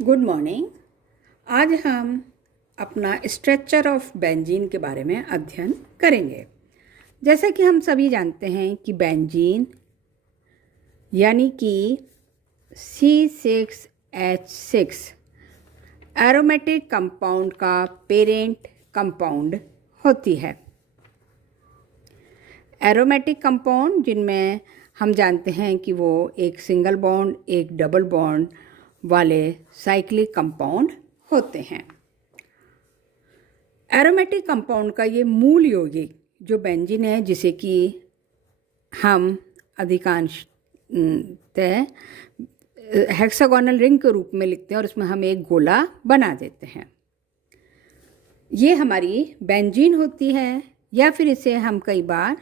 Good morning. आज हम अपना स्ट्रक्चर ऑफ बेंजीन के बारे में अध्ययन करेंगे। जैसे कि हम सभी जानते हैं कि बेंजीन यानी कि C6H6 एरोमेटिक कंपाउंड का पेरेंट कंपाउंड होती है। एरोमेटिक कंपाउंड जिनमें हम जानते हैं कि वो एक सिंगल बॉन्ड एक डबल बॉन्ड वाले साइक्लिक कंपाउंड होते हैं। एरोमेटिक कंपाउंड का ये मूल यौगिक जो बेंजीन है, जिसे कि हम अधिकांशतः हेक्सागोनल रिंग के रूप में लिखते हैं और उसमें हम एक गोला बना देते हैं, ये हमारी बेंजीन होती है। या फिर इसे हम कई बार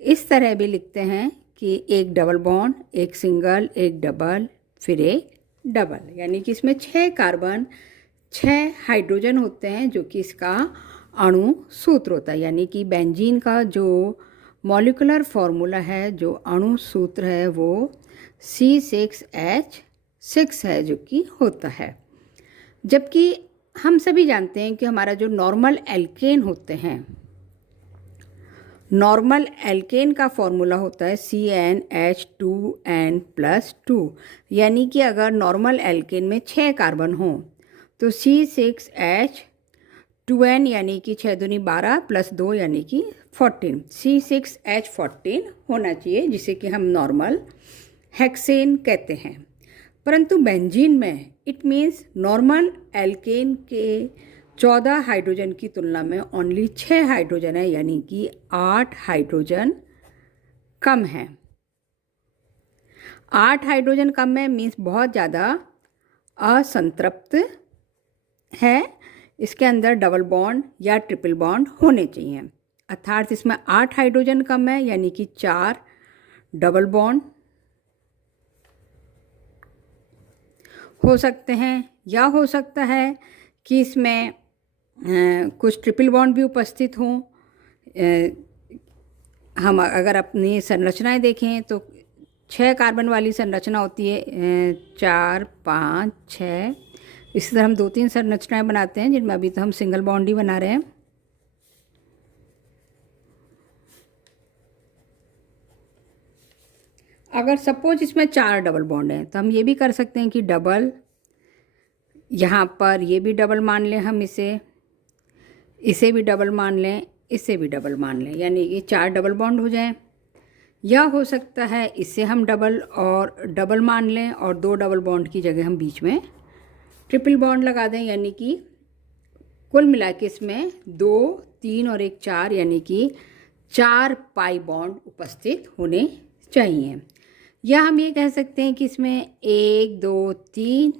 इस तरह भी लिखते हैं कि एक डबल बॉन्ड, एक सिंगल, एक डबल, फिर एक डबल, यानी कि इसमें 6 कार्बन 6 हाइड्रोजन होते हैं, जो कि इसका अणु सूत्र होता है। यानी कि बेंजीन का जो मॉलिक्यूलर फॉर्मूला है, जो अणु सूत्र है, वो C6H6 है, जो कि होता है। जबकि हम सभी जानते हैं कि हमारा जो नॉर्मल एल्केन होते हैं, नॉर्मल एल्केन का फॉर्मूला होता है CnH2n+2। यानी कि अगर नॉर्मल एल्केन में 6 कार्बन हों तो C6H2n यानी कि 6 दूनी 12 + 2 यानी कि 14, C6H14 होना चाहिए, जिसे कि हम नॉर्मल हेक्सेन कहते हैं। परंतु बेंजीन में इट मीन्स नॉर्मल एल्केन के 14 हाइड्रोजन की तुलना में ओनली 6 हाइड्रोजन है, यानी कि 8 हाइड्रोजन कम है। 8 हाइड्रोजन कम है मीन्स बहुत ज़्यादा असंतृप्त है। इसके अंदर डबल बॉन्ड या ट्रिपल बॉन्ड होने चाहिए, अर्थात इसमें 8 हाइड्रोजन कम है, यानी कि 4 डबल बॉन्ड हो सकते हैं। या हो सकता है कि इसमें कुछ ट्रिपल बॉन्ड भी उपस्थित हों। हम अगर अपनी संरचनाएं देखें तो 6 कार्बन वाली संरचना होती है, 4 5 6। इसी तरह हम 2-3 संरचनाएं बनाते हैं, जिनमें अभी तो हम सिंगल बॉन्ड ही बना रहे हैं। अगर सपोज इसमें 4 डबल बॉन्ड हैं तो हम ये भी कर सकते हैं कि डबल, यहाँ पर ये भी डबल मान लें, हम इसे भी डबल मान लें, इसे भी डबल मान लें, यानी कि 4 डबल बॉन्ड हो जाएं। या हो सकता है इसे हम डबल और डबल मान लें और 2 डबल बॉन्ड की जगह हम बीच में ट्रिपल बॉन्ड लगा दें, यानी कि कुल मिला के इसमें 2 3 और 1 4, यानी कि 4 पाई बॉन्ड उपस्थित होने चाहिए। या हम ये कह सकते हैं कि इसमें 1 2 3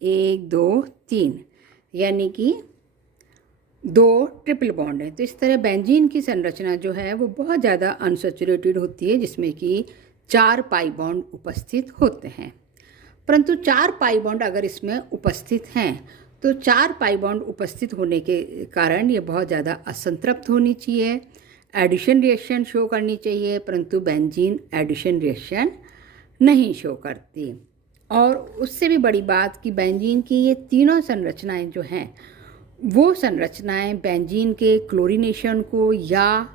1 2 3, यानी कि 2 ट्रिपल बॉन्ड है। तो इस तरह बेंजीन की संरचना जो है वो बहुत ज़्यादा अनसैचुरेटेड होती है, जिसमें कि 4 पाई बॉन्ड उपस्थित होते हैं। परंतु 4 पाई बॉन्ड अगर इसमें उपस्थित हैं तो 4 पाई बॉन्ड उपस्थित होने के कारण ये बहुत ज़्यादा असंतृप्त होनी चाहिए, एडिशन रिएक्शन शो करनी चाहिए। परंतु बेंजीन एडिशन रिएक्शन नहीं शो करती। और उससे भी बड़ी बात कि बेंजीन की ये तीनों संरचनाएं जो हैं वो संरचनाएं बेंजीन के क्लोरीनेशन को या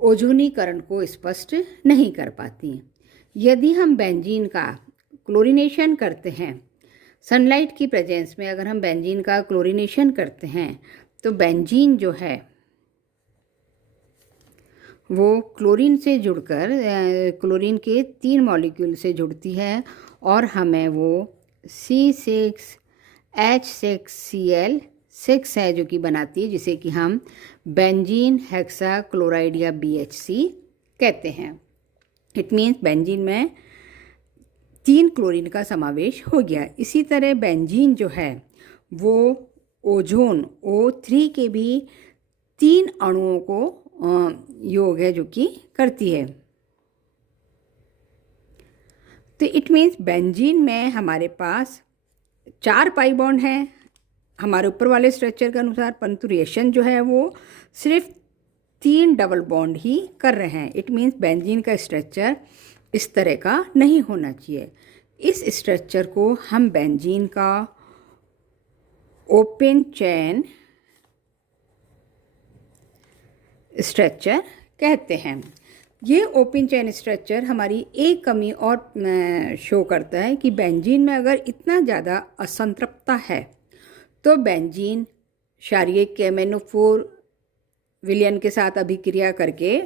ओजोनीकरण को स्पष्ट नहीं कर पाती। यदि हम बेंजीन का क्लोरीनेशन करते हैं, सनलाइट की प्रेजेंस में अगर हम बेंजीन का क्लोरीनेशन करते हैं तो बेंजीन जो है वो क्लोरीन से जुड़कर क्लोरीन के 3 मॉलिक्यूल से जुड़ती है और हमें वो C6H6Cl6 है जो कि बनाती है, जिसे कि हम बेंजीन हेक्सा क्लोराइड या BHC कहते हैं। इट मीन्स बेंजीन में 3 क्लोरीन का समावेश हो गया। इसी तरह बेंजीन जो है वो ओजोन O3 के भी 3 अणुओं को योग है जो कि करती है। तो इट मीन्स बेंजीन में हमारे पास 4 पाई बॉन्ड हैं हमारे ऊपर वाले स्ट्रक्चर के अनुसार, परंतु रिएक्शन जो है वो सिर्फ 3 डबल बॉन्ड ही कर रहे हैं। इट मीन्स बेंजीन का स्ट्रक्चर इस तरह का नहीं होना चाहिए। इस स्ट्रक्चर को हम बेंजीन का ओपन चेन स्ट्रक्चर कहते हैं। ये ओपन चेन स्ट्रक्चर हमारी एक कमी और शो करता है कि बेंजीन में अगर इतना ज़्यादा असंतृप्तता है तो बेंजीन क्षारीय KMnO4 विलयन के साथ अभिक्रिया करके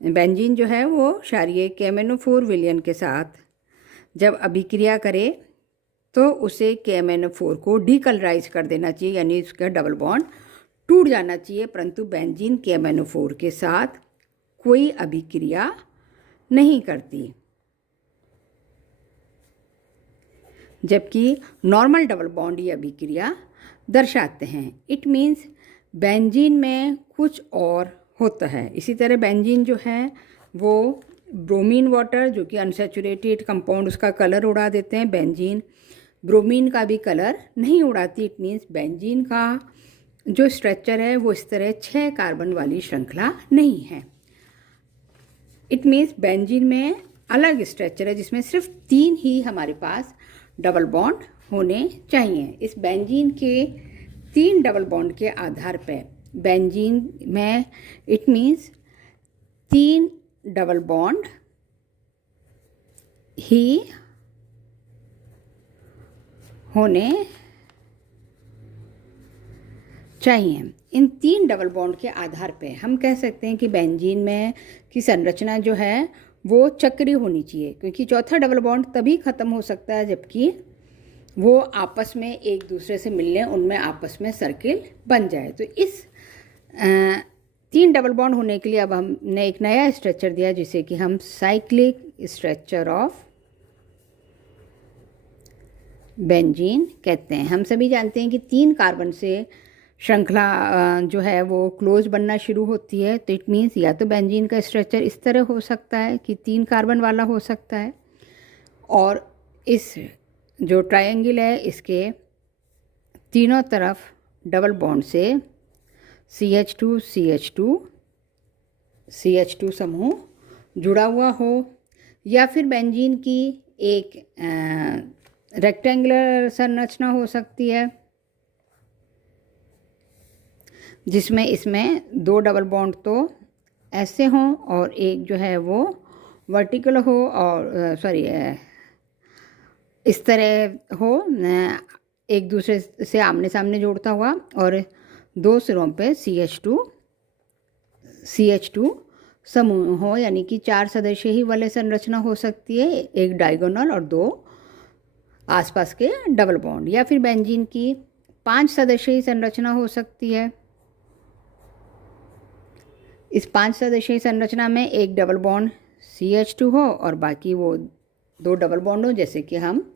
बेंजीन जो है वो क्षारीय KMnO4 विलयन के साथ जब अभिक्रिया करे तो उसे KMnO4 को डीकलराइज कर देना चाहिए, यानी उसका डबल बॉन्ड टूट जाना चाहिए। परंतु बेंजीन KMnO4 के साथ कोई अभिक्रिया नहीं करती, जबकि नॉर्मल डबल बॉन्ड ये अभिक्रिया दर्शाते हैं। इट मीन्स बेंजीन में कुछ और होता है। इसी तरह बेंजीन जो है वो ब्रोमीन वाटर जो कि अनसैचुरेटेड कंपाउंड, उसका कलर उड़ा देते हैं। बेंजीन ब्रोमीन का भी कलर नहीं उड़ाती। इट मीन्स बेंजीन का जो स्ट्रक्चर है वो इस तरह 6 कार्बन वाली श्रृंखला नहीं है। इट मीन्स बेंजीन में अलग स्ट्रक्चर है जिसमें सिर्फ 3 ही हमारे पास डबल बॉन्ड होने चाहिए। इस बेंजीन के 3 डबल बॉन्ड के आधार पर बेंजीन में इट मीन्स 3 डबल बॉन्ड ही होने चाहिए। इन 3 डबल बॉन्ड के आधार पे हम कह सकते हैं कि बेंजीन में की संरचना जो है वो चक्रीय होनी चाहिए, क्योंकि चौथा डबल बॉन्ड तभी ख़त्म हो सकता है जबकि वो आपस में एक दूसरे से मिलने, उनमें आपस में सर्किल बन जाए। तो इस 3 डबल बॉन्ड होने के लिए अब हमने एक नया स्ट्रक्चर दिया जिसे कि हम साइक्लिक स्ट्रक्चर ऑफ बेंजीन कहते हैं। हम सभी जानते हैं कि 3 कार्बन से श्रृंखला जो है वो क्लोज बनना शुरू होती है। तो इट मीन्स या तो बेंजीन का स्ट्रक्चर इस तरह हो सकता है कि 3 कार्बन वाला हो सकता है, और इस जो ट्रायंगल है इसके तीनों तरफ डबल बॉन्ड से CH2 CH2 CH2 समूह जुड़ा हुआ हो, या फिर बेंजीन की एक रेक्टेंगुलर संरचना हो सकती है जिसमें इसमें 2 डबल बॉन्ड तो ऐसे हों और एक जो है वो वर्टिकल हो, और इस तरह हो, एक दूसरे से आमने सामने जोड़ता हुआ, और 2 सिरों पे CH2 समूह हो, यानी कि 4 सदस्य ही वाले संरचना हो सकती है, एक डायगोनल और 2 आसपास के डबल बॉन्ड। या फिर बेंजीन की 5 सदस्यीय संरचना हो सकती है। इस 5 सदस्यीय संरचना में एक डबल बॉन्ड CH2 हो और बाकी वो 2 डबल बॉन्ड हो, जैसे कि हम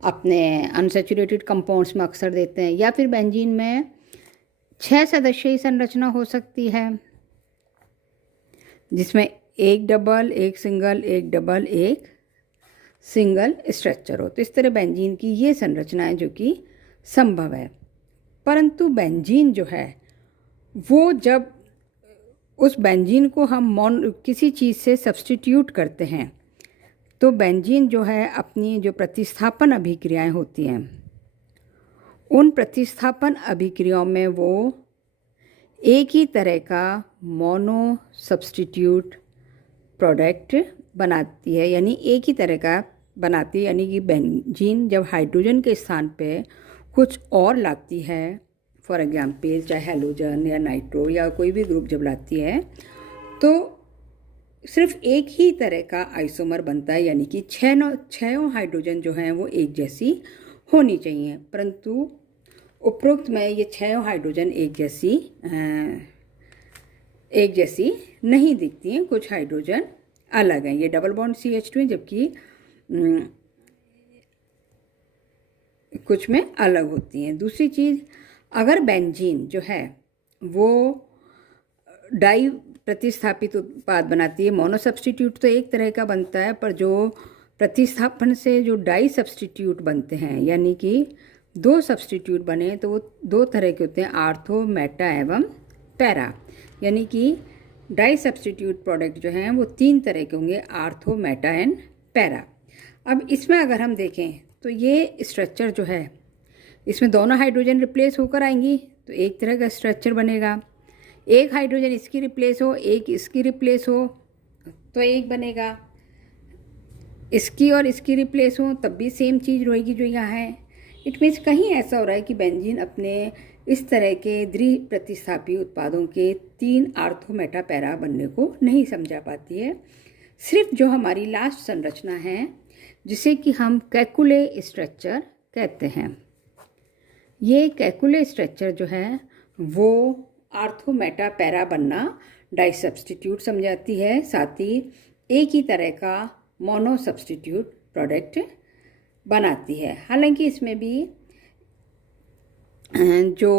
अपने अनसैचुरेटेड कंपाउंड्स में अक्सर देते हैं। या फिर बेंजीन में 6 सदस्यीय संरचना हो सकती है जिसमें एक डबल, एक सिंगल, एक डबल, एक सिंगल स्ट्रक्चर हो। तो इस तरह बेंजीन की ये संरचनाएं जो कि संभव है। परंतु बेंजीन जो है वो जब उस बेंजीन को हम किसी चीज़ से सब्स्टिट्यूट करते हैं तो बेंजीन जो है अपनी जो प्रतिस्थापन अभिक्रियाएं होती हैं उन प्रतिस्थापन अभिक्रियाओं में वो एक ही तरह का मोनो सब्स्टिट्यूट प्रोडक्ट बनाती है, यानी एक ही तरह का बनाती है। यानी कि बेंजीन जब हाइड्रोजन के स्थान पे कुछ और लाती है, फॉर एग्जांपल चाहे हैलोजन या नाइट्रो या कोई भी ग्रुप जब लाती है तो सिर्फ एक ही तरह का आइसोमर बनता है, यानी कि 6 हाइड्रोजन जो हैं वो एक जैसी होनी चाहिए। परंतु उपरोक्त में ये 6 हाइड्रोजन एक जैसी नहीं दिखती हैं, कुछ हाइड्रोजन अलग हैं। ये डबल बॉन्ड CH2 है जबकि कुछ में अलग होती हैं। दूसरी चीज़, अगर बेंजीन जो है वो डाई प्रतिस्थापित उत्पाद बनाती है, मोनो सब्स्टिट्यूट तो एक तरह का बनता है, पर जो प्रतिस्थापन से जो डाई सब्स्टिट्यूट बनते हैं, यानी कि 2 सब्स्टिट्यूट बने तो वो 2 तरह के होते हैं, आर्थो, मेटा एवं पैरा। यानी कि डाई सब्स्टिट्यूट प्रोडक्ट जो हैं वो 3 तरह के होंगे, आर्थो, मेटा एंड पैरा। अब इसमें अगर हम देखें तो ये स्ट्रक्चर जो है इसमें दोनों हाइड्रोजन रिप्लेस होकर आएंगी तो एक तरह का स्ट्रक्चर बनेगा। एक हाइड्रोजन इसकी रिप्लेस हो, एक इसकी रिप्लेस हो तो एक बनेगा। इसकी और इसकी रिप्लेस हो तब भी सेम चीज़ रहेगी जो यहाँ है। इट मीन्स कहीं ऐसा हो रहा है कि बेंजीन अपने इस तरह के द्विप्रतिस्थापी उत्पादों के 3 आर्थो मेटा पैरा बनने को नहीं समझा पाती है। सिर्फ जो हमारी लास्ट संरचना है जिसे कि हम कैकुले स्ट्रक्चर कहते हैं, ये कैकुले स्ट्रक्चर जो है वो आर्थो मेटा पैरा बनना डाई सब्सटीट्यूट समझाती है, साथ ही एक ही तरह का मोनो सब्सटीट्यूट प्रोडक्ट बनाती है। हालांकि इसमें भी जो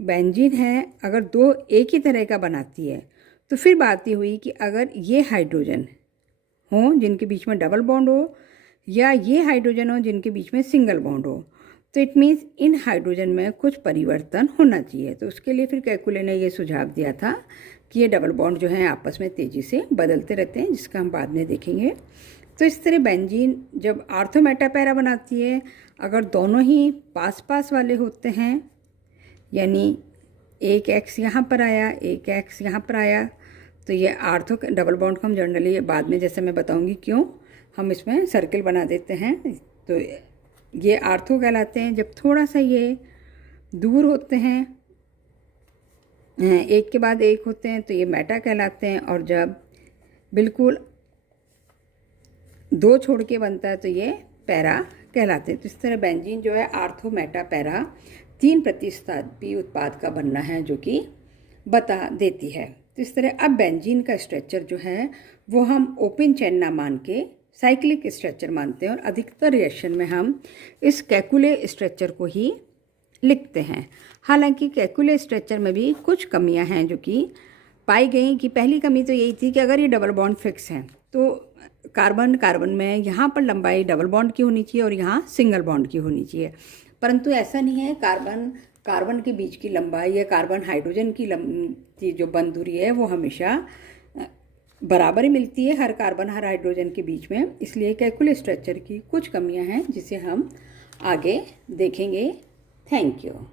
बेंजीन है अगर दो एक ही तरह का बनाती है तो फिर बात ये हुई कि अगर ये हाइड्रोजन हो जिनके बीच में डबल बॉन्ड हो या ये हाइड्रोजन हो जिनके बीच में सिंगल बॉन्ड हो तो इट मीन्स इन हाइड्रोजन में कुछ परिवर्तन होना चाहिए। तो उसके लिए फिर कैकुले ने ये सुझाव दिया था कि ये डबल बॉन्ड जो है आपस में तेज़ी से बदलते रहते हैं, जिसका हम बाद में देखेंगे। तो इस तरह बेंजीन जब आर्थो मेटा पैरा बनाती है, अगर दोनों ही पास पास वाले होते हैं, यानी एक एक्स यहाँ पर आया एक एक्स यहाँ पर आया, तो ये आर्थो डबल बॉन्ड को हम जनरली बाद में जैसे मैं बताऊंगी क्यों हम इसमें सर्किल बना देते हैं, तो ये आर्थो कहलाते हैं। जब थोड़ा सा ये दूर होते हैं, एक के बाद एक होते हैं, तो ये मेटा कहलाते हैं। और जब बिल्कुल दो छोड़ के बनता है तो ये पैरा कहलाते हैं। तो इस तरह बेंजीन जो है आर्थो मेटा पैरा 3 प्रतिस्थापी उत्पाद का बनना है जो कि बता देती है। तो इस तरह अब बेंजीन का स्ट्रक्चर जो है वो हम ओपन चेन ना मान के साइक्लिक स्ट्रक्चर मानते हैं और अधिकतर रिएक्शन में हम इस कैकुले स्ट्रक्चर को ही लिखते हैं। हालांकि कैकुले स्ट्रक्चर में भी कुछ कमियां हैं जो कि पाई गई। कि पहली कमी तो यही थी कि अगर ये डबल बॉन्ड फिक्स है तो कार्बन कार्बन में यहाँ पर लंबाई डबल बॉन्ड की होनी चाहिए और यहाँ सिंगल बॉन्ड की होनी चाहिए, परंतु ऐसा नहीं है। कार्बन कार्बन के बीच की लंबाई या कार्बन हाइड्रोजन की जो बंध दूरी है वो हमेशा बराबर ही मिलती है हर कार्बन हर हाइड्रोजन के बीच में। इसलिए कैकुले स्ट्रक्चर की कुछ कमियां हैं जिसे हम आगे देखेंगे। Thank you.